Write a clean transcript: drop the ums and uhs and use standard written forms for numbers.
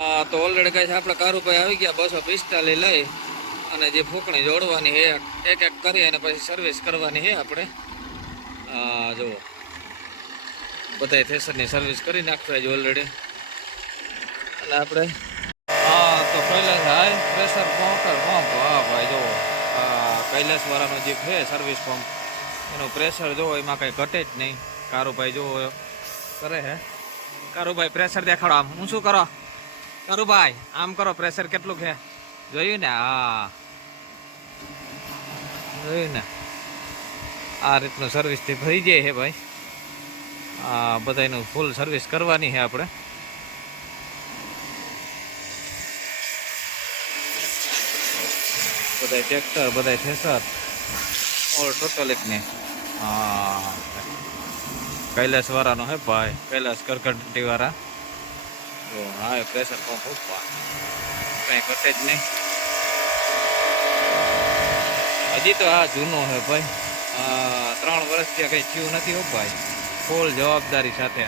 તો ઓલરેડી કઈ આપણે કારુભાઈ આવી ગયા 245 લઈ અને જે ફૂંકણી જોડવાની છે એક એક કરી અને પછી સર્વિસ કરવાની છે આપણે. જુઓ બધા થેસરની સર્વિસ કરી નાખવા છે ઓલરેડી. એટલે આપણે તો કૈલાસ હાઈ પ્રેશર પંપ. હા ભાઈ જુઓ કૈલાસવાળાનો જે છે સર્વિસ પંપ એનું પ્રેશર જુઓ એમાં કંઈ ઘટે જ નહીં. કારુભાઈ જુઓ કરે હે. કારુભાઈ પ્રેશર દેખાડો આમ. હું શું કરો કારુભાઈ? આમ કરો, પ્રેશર કેટલું છે જોયું ને? હા જોયું ને? આ રીતનું સર્વિસથી ભરી જાય છે ભાઈ. બધાનું ફૂલ સર્વિસ કરવાની છે આપણે. બધા ટ્રેક્ટર, બધા થેસર ઓલ ટોટલ એકને. કૈલાસ વાળાનો હે ભાઈ, કૈલાસ કરકટી વાળા. હા પ્રેશર પંપ ઉપર કઈ ઘટે જ નહીં. હજી તો આ જૂનો હે ભાઈ. 3 વર્ષથી કઈ થયું નથી હો ભાઈ. ફૂલ જવાબદારી સાથે